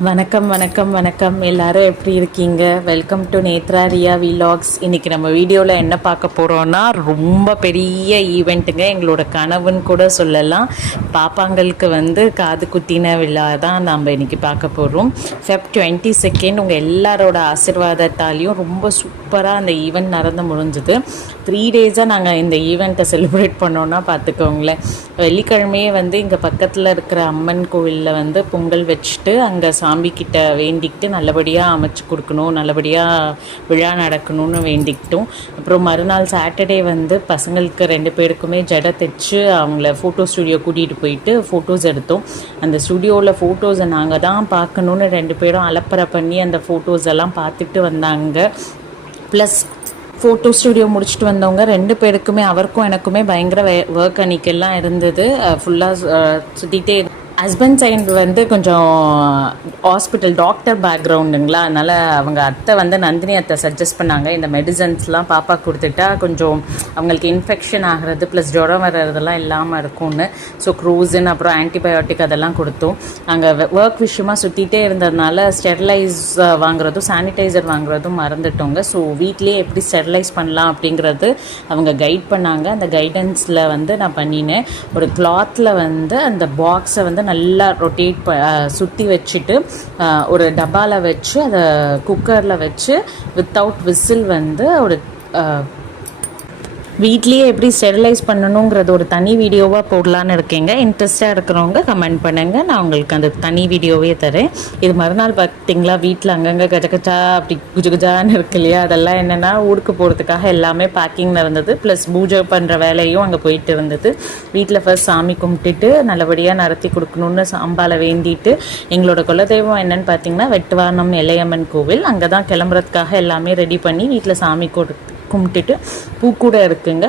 வணக்கம் வணக்கம் வணக்கம் எல்லாரும் எப்படி இருக்கீங்க? Welcome to Netra Riya vlogs. இன்னைக்கு நம்ம வீடியோவில் என்ன பார்க்க போகிறோன்னா ரொம்ப பெரிய ஈவெண்ட்டுங்க. எங்களோட கனவுன்னு கூட சொல்லலாம். பாப்பாங்களுக்கு காது குத்தின விழா தான் நம்ம இன்னைக்கு பார்க்க போகிறோம். Feb 22 உங்கள் எல்லாரோட ஆசீர்வாதத்தாலையும் ரொம்ப சூப்பராக அந்த ஈவெண்ட் நடந்து முடிஞ்சுது. 3 டேஸாக நாங்கள் இந்த ஈவெண்ட்டை செலிப்ரேட் பண்ணோன்னா பார்த்துக்கோங்களேன். வெள்ளிக்கிழமையே இங்கே பக்கத்தில் இருக்கிற அம்மன் கோவிலில் பொங்கல் வச்சுட்டு அங்கே சாமிக்கிட்ட வேண்டிக்கிட்டு நல்லபடியாக அமைச்சு கொடுக்கணும், நல்லபடியாக விழா நடக்கணும்னு வேண்டிக்கிட்டோம். அப்புறம் மறுநாள் சாட்டர்டே பசங்களுக்கு 2 பேருக்குமே ஜடை தைச்சு அவங்கள ஃபோட்டோ ஸ்டுடியோ கூட்டிகிட்டு போயிட்டு ஃபோட்டோஸ் எடுத்தோம். அந்த ஸ்டுடியோவில் ஃபோட்டோஸை நாங்கள் தான் பார்க்கணுன்னு 2 பேரும் அலப்பறை பண்ணி அந்த ஃபோட்டோஸ் எல்லாம் பார்த்துட்டு வந்தாங்க. ப்ளஸ் ஃபோட்டோ ஸ்டுடியோ முடிச்சுட்டு வந்தவங்க 2 பேருக்குமே, அவருக்கும் எனக்குமே பயங்கர ஒர்க் அன்னைக்கெல்லாம் இருந்தது. ஃபுல்லாக சுற்றிட்டே ஹஸ்பண்ட் சைடு கொஞ்சம் ஹாஸ்பிட்டல் டாக்டர் பேக்ரவுண்டுங்களா, அதனால் அவங்க அத்தை நந்தினி அத்தை சஜஸ்ட் பண்ணாங்க இந்த மெடிசன்ஸ்லாம் பாப்பா கொடுத்துட்டா கொஞ்சம் அவங்களுக்கு இன்ஃபெக்ஷன் ஆகிறது ப்ளஸ் ஜுரம் வர்றதெல்லாம் இல்லாமல் இருக்கும்னு. ஸோ க்ரூசின் அப்புறம் ஆன்டிபயோட்டிக் அதெல்லாம் கொடுத்தோம். அங்கே ஒர்க் விஷயமாக சுற்றிட்டே இருந்ததுனால ஸ்டெரிலைஸ் வாங்குறதும் சானிடைசர் வாங்குறதும் மறந்துட்டோங்க. ஸோ வீட்லேயே எப்படி ஸ்டெரிலைஸ் பண்ணலாம் அப்படிங்கிறது அவங்க கைட் பண்ணாங்க. அந்த கைடன்ஸில் நான் பண்ணினேன். ஒரு கிளாத்தில் அந்த பாக்ஸை நல்லா ரொட்டேட் சுற்றி வச்சுட்டு ஒரு டப்பாவில் வச்சு அதை குக்கரில் வச்சு வித்தவுட் விசில் ஒரு வீட்லேயே எப்படி ஸ்டெரிலைஸ் பண்ணணுங்கிறது ஒரு தனி வீடியோவாக போடலான்னு இருக்கேங்க. இன்ட்ரெஸ்டாக இருக்கிறவங்க கமெண்ட் பண்ணுங்கள், நான் உங்களுக்கு அந்த தனி வீடியோவே தரேன். இது மறுநாள் பார்த்திங்களா, வீட்டில் அங்கங்கே கஜகஜா அப்படி குஜகுஜான்னு இருக்கு இல்லையா, அதெல்லாம் என்னென்னா ஊருக்கு போகிறதுக்காக எல்லாமே பேக்கிங் இருந்தது. ப்ளஸ் பூஜை பண்ணுற வேலையும் அங்கே போயிட்டு இருந்தது. வீட்டில் ஃபர்ஸ்ட் சாமி கும்பிட்டுட்டு நல்லபடியாக நடத்தி கொடுக்கணுன்னு சாம்பாலை வேண்டிட்டு, எங்களோட குலதெய்வம் என்னென்னு பார்த்தீங்கன்னா வெட்டுவானம் எல்லையம்மன் கோவில். அங்கே தான் கிளம்புறதுக்காக எல்லாமே ரெடி பண்ணி வீட்டில் சாமி கும்பிட்டுட்டு பூக்கூடை இருக்குங்க.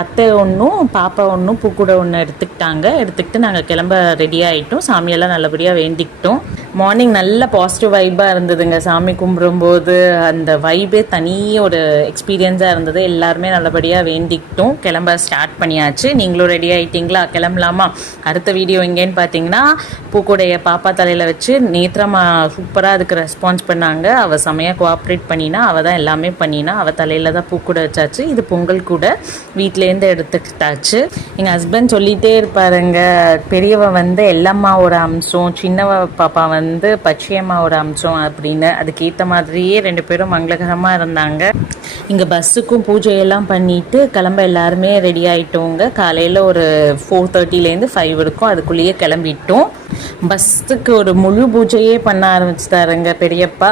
அத்தை ஒன்றும் பாப்பா ஒன்றும் பூக்கூடை ஒன்று எடுத்துக்கிட்டு நாங்கள் கிளம்ப ரெடி ஆகிட்டோம். சாமியெல்லாம் நல்லபடியாக வேண்டிக்கிட்டோம். மார்னிங் நல்ல பாசிட்டிவ் வைப்பாக இருந்ததுங்க. சாமி கும்பிடும்போது அந்த வைப்பே தனி ஒரு எக்ஸ்பீரியன்ஸாக இருந்தது. எல்லாருமே நல்லபடியாக வேண்டிக்கிட்டோம். கிளம்ப ஸ்டார்ட் பண்ணியாச்சு. நீங்களும் ரெடி ஆகிட்டிங்களா? கிளம்பலாமா? அடுத்த வீடியோ எங்கேன்னு பார்த்தீங்கன்னா, பூக்கூடைய பாப்பா தலையில் வச்சு நேத்ரமா சூப்பராக அதுக்கு ரெஸ்பான்ஸ் பண்ணாங்க. அவள் செமையாக கோஆப்ரேட் பண்ணினா, அவள் தான் எல்லாமே பண்ணினா. அவள் தலையில் தான் பூக்கூடை வச்சாச்சு. இது பொங்கல் கூட வீட்டிலேருந்து எடுத்துக்கிட்டாச்சு. எங்கள் ஹஸ்பண்ட் சொல்லிகிட்டே இருப்பாருங்க, பெரியவ எல்லம்மாவோட அம்சம், சின்னவ பாப்பா பச்சையம்மாவோட அம்சம் அப்படின்னு. அதுக்கேற்ற மாதிரியே 2 பேரும் மங்களகரமாக இருந்தாங்க. இங்கே பஸ்ஸுக்கும் பூஜையெல்லாம் பண்ணிவிட்டு கிளம்ப எல்லாருமே ரெடி ஆகிட்டோங்க. காலையில் ஒரு 4:30லேருந்து 5 இருக்கும். அதுக்குள்ளேயே கிளம்பிட்டோம். பஸ்ஸுக்கு ஒரு முழு பூஜையே பண்ண ஆரம்பிச்சுட்டாருங்க பெரியப்பா.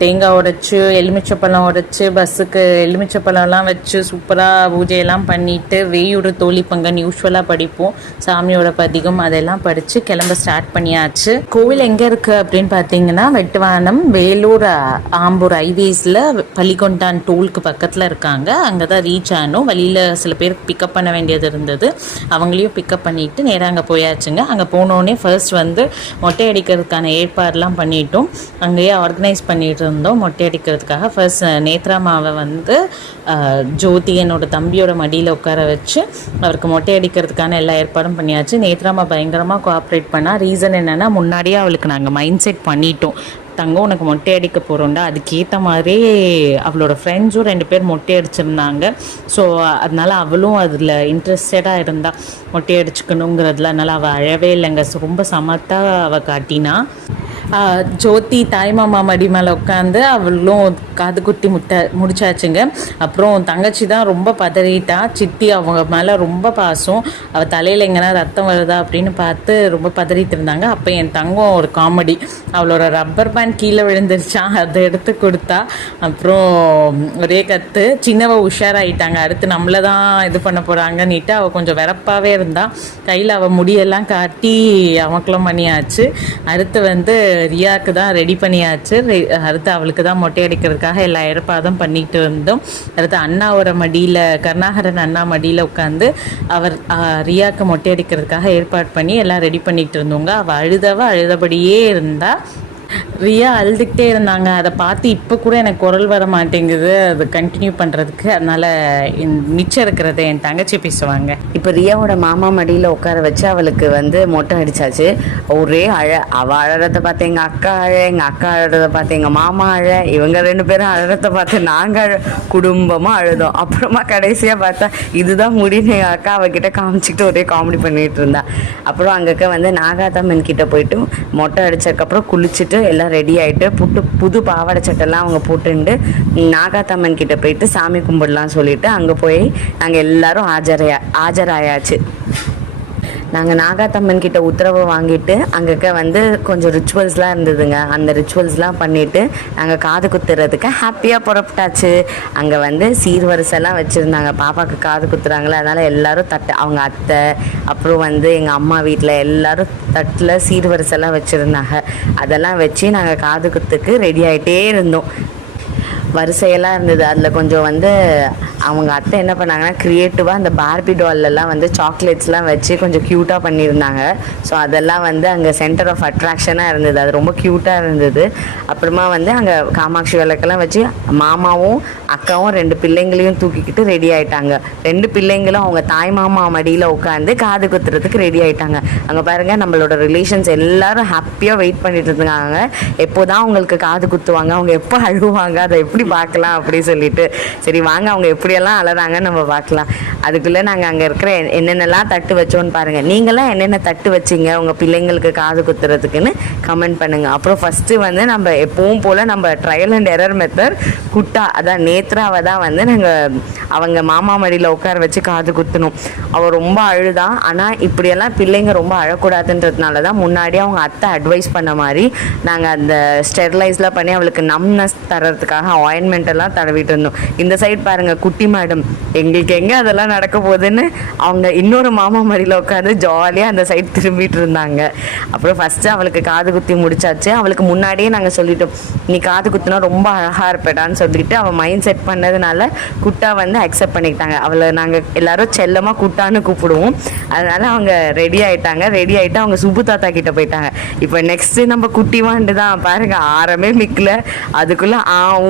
தேங்காய் உடைச்சு எலுமிச்சப்பழம் உடைச்சு பஸ்ஸுக்கு எலுமிச்சப்பழம்லாம் வச்சு சூப்பராக பூஜையெல்லாம் பண்ணிவிட்டு வேயுடு தோழி பங்கன் யூஸ்வலாக படிப்போம், சாமியோட பதிகம் அதெல்லாம் படித்து கிளம்ப ஸ்டார்ட் பண்ணியாச்சு. கோவில் எங்கே இருக்குது அப்படின்னு பார்த்தீங்கன்னா, வெட்டுவானம் வேலூர் ஆம்பூர் ஹைவேஸில் பள்ளிக்கொண்டான் டோலுக்கு பக்கத்தில் இருக்காங்க. அங்கே தான் ரீச் ஆனோம். வழியில் சில பேர் பிக்கப் பண்ண வேண்டியது இருந்தது. அவங்களையும் பிக்கப் பண்ணிவிட்டு நேராக அங்கே போயாச்சுங்க. அங்கே போனோடனே ஃபர்ஸ்ட் மொட்டை அடிக்கிறதுக்கான ஏற்பாடுலாம் பண்ணிட்டோம். அங்கேயே ஆர்கனைஸ் பண்ணிட்டு இருந்தோம் மொட்டை அடிக்கிறதுக்காக. ஃபர்ஸ்ட் நேத்ராமாவை ஜோதி என்னோட தம்பியோட மடியில் உட்கார வச்சு அவருக்கு மொட்டை அடிக்கிறதுக்கான எல்லா ஏற்பாடும் பண்ணியாச்சு. நேத்ராமா பயங்கரமாக கோஆப்ரேட் பண்ணால். ரீசன் என்னென்னா, முன்னாடியே அவளுக்கு நாங்கள் மைண்ட் செட் பண்ணிட்டோம், தங்கம் உனக்கு மொட்டை அடிக்க போகிறோம்டா. அதுக்கேற்ற மாதிரி அவளோட ஃப்ரெண்ட்ஸும் 2 பேர் மொட்டை அடிச்சிருந்தாங்க. ஸோ அதனால் அவளும் அதில் இன்ட்ரெஸ்டடாக இருந்தாள் மொட்டை அடிச்சுக்கணுங்கிறதுல. அதனால் அவள் அழவே இல்லைங்க, ரொம்ப சமத்தாக அவள் காட்டினா. ஜோதி தாய்மாமா மடி மேலே உட்காந்து அவளும் காது குத்தி முடிச்சாச்சுங்க. அப்புறம் தங்கச்சி தான் ரொம்ப பதறிட்டா. சித்தி அவங்க மேலே ரொம்ப பாசம். அவள் தலையில் எங்கன்னா ரத்தம் வருதா அப்படின்னு பார்த்து ரொம்ப பதறிட்டு இருந்தாங்க. அப்போ என் தங்கம் ஒரு காமெடி, அவளோட ரப்பர் பேண்ட் கீழே விழுந்துருச்சான், அதை எடுத்து கொடுத்தா. அப்புறம் ஒரே கற்று. சின்னவ உஷாராயிட்டாங்க, அடுத்து நம்மளை தான் இது பண்ண போகிறாங்கன்னுட்டு அவள் கொஞ்சம் வெறப்பாகவே இருந்தாள். கையில் அவள் முடியெல்லாம் காட்டி அமக்கலம் பண்ணியாச்சு. அடுத்து ரியாவுக்கு தான் ரெடி பண்ணியாச்சு. அடுத்து அவளுக்கு தான் மொட்டை அடிக்கிறதுக்காக எல்லா ஏற்பாடும் பண்ணிட்டு இருந்தோம். அடுத்து அண்ணாவோட மடியில், கருணாகரன் அண்ணா மடியில் உட்காந்து அவர் ரியாவுக்கு மொட்டை அடிக்கிறதுக்காக ஏற்பாடு பண்ணி எல்லாம் ரெடி பண்ணிட்டு இருந்தோங்க. அவள் அழுதபடியே இருந்தா. ரியா அழுதுகிட்டே இருந்தாங்க. அதை பார்த்து இப்போ கூட எனக்கு குரல் வர மாட்டேங்குது அது கண்டினியூ பண்ணுறதுக்கு. அதனால் மிச்சம் இருக்கிறத என் தங்கச்சி பேசுவாங்க. இப்போ ரியாவோட மாமா மடியில் உட்கார வச்சு அவளுக்கு வந்து மொட்டை அடித்தாச்சு. ஒரே அவள் அழறத பார்த்து எங்கள் அக்கா எங்கள் அக்கா அழறத பார்த்து எங்கள் மாமா இவங்க 2 பேரும் அழறத பார்த்து நாங்கள் குடும்பமாக அழுதோம். அப்புறமா கடைசியாக பார்த்தா இதுதான் முடின்னு எங்கள் அக்கா அவகிட்ட காமிச்சிக்கிட்டு ஒரே காமெடி பண்ணிகிட்டு இருந்தா. அப்புறம் அங்கக்க வந்து நாகாத்தம்மன் கிட்ட போயிட்டு மொட்டை அடித்ததுக்கப்புறம் குளிச்சுட்டு எல்லாம் ரெடி ஆகிட்டு புது பாவாடை சட்டெல்லாம் அவங்க போட்டுண்டு நாகாத்தம்மன் கிட்ட போயிட்டு சாமி கும்பிடலாம் சொல்லிட்டு அங்கே போய் நாங்கள் எல்லாரும் ஆஜராயாச்சு. நாங்கள் நாகாத்தம்மன் கிட்ட உத்தரவு வாங்கிட்டு அங்கக்க வந்து கொஞ்சம் ரிச்சுவல்ஸ்லாம் இருந்ததுங்க. அந்த ரிச்சுவல்ஸ்லாம் பண்ணிவிட்டு நாங்கள் காது குத்துறதுக்கு ஹாப்பியாக புறப்பட்டாச்சு. அங்கே வந்து சீர்வரிசைலாம் வச்சுருந்தாங்க. பாப்பாவுக்கு காது குத்துறாங்களே, அதனால் எல்லோரும் தட்டு அவங்க அத்தை அப்புறம் வந்து எங்கள் அம்மா வீட்டில் எல்லோரும் தட்டில் சீர்வரிசைலாம் வச்சுருந்தாங்க. அதெல்லாம் வச்சு நாங்கள் காது குத்துக்கு ரெடி ஆகிட்டே இருந்தோம். வரிசையெல்லாம் இருந்தது. அதில் கொஞ்சம் வந்து அவங்க அத்தை என்ன பண்ணாங்கன்னா க்ரியேட்டிவாக அந்த பார்பி டால்லெல்லாம் வந்து சாக்லேட்ஸ்லாம் வச்சு கொஞ்சம் க்யூட்டாக பண்ணியிருந்தாங்க. ஸோ அதெல்லாம் வந்து அங்கே சென்டர் ஆஃப் அட்ராக்ஷனாக இருந்தது. அது ரொம்ப க்யூட்டாக இருந்தது. அப்புறமா வந்து அங்கே காமாட்சி விளக்கெல்லாம் வச்சு மாமாவும் அக்காவும் 2 பிள்ளைங்களையும் தூக்கிக்கிட்டு ரெடி ஆகிட்டாங்க. 2 பிள்ளைங்களும் அவங்க தாய் மாமா மடியில் உட்காந்து காது குத்துறதுக்கு ரெடி ஆகிட்டாங்க. அங்கே பாருங்கள், நம்மளோட ரிலேஷன்ஸ் எல்லோரும் ஹாப்பியாக வெயிட் பண்ணிட்டு இருந்தாங்க. எப்போ தான் அவங்களுக்கு காது குத்துவாங்க, அவங்க எப்போ அழுவாங்க, அதை எப்படி பார்க்கலாம் அப்படி சொல்லிட்டு. சரி வாங்க அவங்க எப்படியெல்லாம் அழறாங்கன்னு நம்ம பார்க்கலாம். அதுக்குள்ளே நாங்கள் அங்கே இருக்கிற என்னென்னலாம் தட்டு வச்சோன்னு பாருங்கள். நீங்களாம் என்னென்ன தட்டு வச்சிங்க உங்கள் பிள்ளைங்களுக்கு காது குத்துறதுக்குன்னு கமெண்ட் பண்ணுங்கள். அப்புறம் ஃபஸ்ட்டு வந்து நம்ம எப்பவும் போல் நம்ம ட்ரையல் அண்ட் எரர் மெத்தட் குட்டா, அதான் நேத்ராவை தான் வந்து நாங்கள் அவங்க மாமா மடியில் உட்கார வச்சு காது குத்தணும். அவள் ரொம்ப அழுதான். ஆனால் இப்படியெல்லாம் பிள்ளைங்க ரொம்ப அழக்கூடாதுன்றதுனால தான் முன்னாடி அவங்க அத்தை அட்வைஸ் பண்ண மாதிரி நாங்கள் அந்த ஸ்டெர்லைஸ்லாம் பண்ணி அவளுக்கு நம்னஸ் தரதுக்காக ஆயின்மெண்ட் எல்லாம் தடவிட்டு இருந்தோம். இந்த சைட் பாருங்கள், குட்டி மேடம் எங்களுக்கு எங்கே அதெல்லாம் நடக்க போகுதுன்னு அவங்க இன்னொரு மாமா மடியில் உட்காந்து ஜாலியாக அந்த சைட் திரும்பிட்டு இருந்தாங்க. அப்புறம் ஃபஸ்ட்டு அவளுக்கு காது குத்தி முடிச்சாச்சு. அவளுக்கு முன்னாடியே நாங்கள் சொல்லிட்டோம், நீ காது குத்தினா ரொம்ப அழகாக இருப்பேடான்னு சொல்லிட்டு அவள் மைண்ட் செட் பண்ணதுனால குட்டா வந்து அக்செப்ட் பண்ணிக்கிட்டாங்க. அவளை நாங்கள் எல்லாரும் செல்லமாக குட்டான்னு கூப்பிடுவோம். அதனால அவங்க ரெடி ஆகிட்டாங்க. ரெடி ஆகிட்டு அவங்க சுப்பு தாத்தா கிட்ட போயிட்டாங்க. இப்போ நெக்ஸ்ட்டு நம்ம குட்டி வாண்டு தான் பாருங்க, ஆரமே மிக்கல அதுக்குள்ளே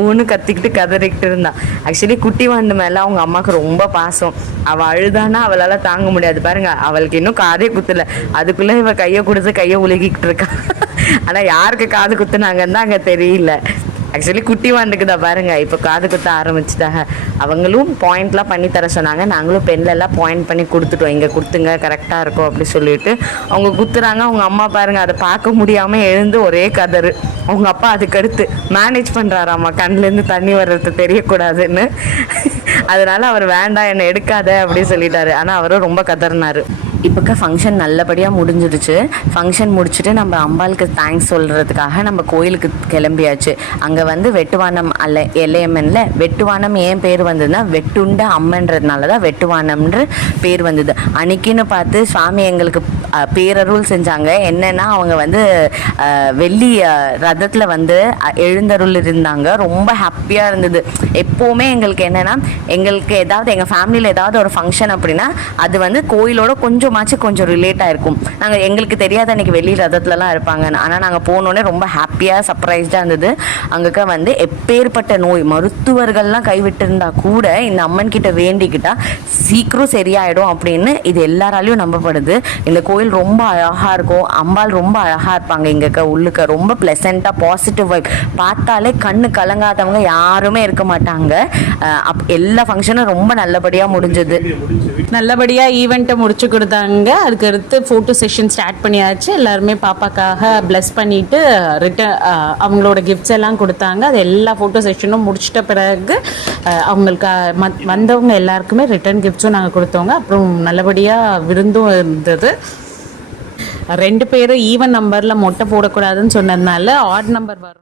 ஊன்னு கத்திக்கிட்டு கதறிக்கிட்டு இருந்தான். ஆக்சுவலி குட்டி வாண்டு மேலே அவங்க அம்மாவுக்கு ரொம்ப பாசம். அவள் அழுதானா அவளால் தாங்க முடியாது. பாருங்க, அவளுக்கு இன்னும் காதே குத்தலை, அதுக்குள்ளே இவள் கையை கொடுத்து கையை உலுகிக்கிட்டு இருக்கா. ஆனால் யாருக்கு காது குத்துனாங்கன்னு தான் அங்கே தெரியல. ஆக்சுவலி குட்டி வாண்டுக்கு தான் பாருங்க இப்போ காது குத்த ஆரம்பிச்சுட்டாங்க. அவங்களும் பாயிண்ட்லாம் பண்ணி தர சொன்னாங்க. நாங்களும் பெண்லெல்லாம் பாயிண்ட் பண்ணி கொடுத்துட்டோம், இங்கே கொடுத்துங்க கரெக்டாக இருக்கும் அப்படி சொல்லிட்டு அவங்க குத்துறாங்க. அவங்க அம்மா பாருங்கள், அதை பார்க்க முடியாமல் எழுந்து ஒரே கதறு. அவங்க அப்பா அதுக்கடுத்து மேனேஜ் பண்ணுறாராம்மா, கண்ணிலேருந்து தண்ணி வர்றது தெரியக்கூடாதுன்னு. அதனால அவர் வேண்டாம் என்னை எடுக்காத அப்படின்னு சொல்லிட்டாரு. ஆனால் அவரும் ரொம்ப கதறினார். இப்போக்க ஃபங்க்ஷன் நல்லபடியாக முடிஞ்சிடுச்சு. ஃபங்க்ஷன் முடிச்சுட்டு நம்ம அம்பாளுக்கு தேங்க்ஸ் சொல்கிறதுக்காக நம்ம கோயிலுக்கு கிளம்பியாச்சு. அங்கே வந்து வெட்டுவானம் எல்லையம்மனில் வெட்டுவானம் ஏன் பேர் வந்ததுன்னா வெட்டுண்ட அம்மன்றதுனால தான் வெட்டுவானம்ன்ற பேர் வந்தது. அன்னைக்குன்னு பார்த்து சுவாமி எங்களுக்கு பேரருள் செஞ்சாங்க. என்னென்னா அவங்க வந்து வெள்ளி ரதத்தில் வந்து எழுந்தருள் இருந்தாங்க. ரொம்ப ஹாப்பியாக இருந்தது. எப்போவுமே எங்களுக்கு என்னென்னா, எங்களுக்கு ஏதாவது எங்கள் ஃபேமிலியில் ஏதாவது ஒரு ஃபங்க்ஷன் அப்படின்னா அது வந்து கோயிலோட கொஞ்சம் ரிலேட்டாக இருக்கும். நாங்கள் எங்களுக்கு தெரியாத அன்றைக்கி வெள்ளி ரதத்துலலாம் இருப்பாங்க. ஆனால் நாங்கள் போனோடனே ரொம்ப ஹாப்பியாக சர்ப்ரைஸ்டாக இருந்தது. அங்கே வந்து எப்பேற்பட்ட நோய் மருத்துவர்கள்லாம் கைவிட்டிருந்தா கூட இந்த அம்மன் கிட்ட வேண்டிக்கிட்டால் சீக்கிரம் சரியாயிடும் அப்படின்னு இது எல்லாராலையும் நம்பப்படுது. இந்த கோயில் ரொம்ப அழகாக இருக்கும். அம்பாள் ரொம்ப அழகாக இருப்பாங்க. இங்கே உள்ளுக்க ரொம்ப ப்ளசண்ட்டாக பாசிட்டிவ் வைப். பார்த்தாலே கண்ணு கலங்காதவங்க யாருமே இருக்க மாட்டாங்க. எல்லா ஃபங்க்ஷனும் ரொம்ப நல்லபடியாக முடிஞ்சது. நல்லபடியாக ஈவெண்ட்டை முடிச்சு கொடுத்தாங்க. அதுக்கு அடுத்து ஃபோட்டோ செஷன் ஸ்டார்ட் பண்ணியாச்சு. எல்லாருமே பாப்பாக்காக ப்ளஸ் பண்ணிவிட்டு அவங்களோட கிஃப்ட்ஸ் எல்லாம் கொடுத்தாங்க. அது எல்லா ஃபோட்டோ செஷனும் முடிச்சிட்ட பிறகு அவங்களுக்கு வந்தவங்க எல்லாருக்குமே ரிட்டர்ன் கிஃப்ட்ஸும் நாங்கள் கொடுத்தோங்க. அப்புறம் நல்லபடியாக விருந்தும் இருந்தது. 2 பேரும் ஈவன் நம்பரில் மொட்டை போடக்கூடாதுன்னு சொன்னதுனால ஆட் நம்பர் வரும்.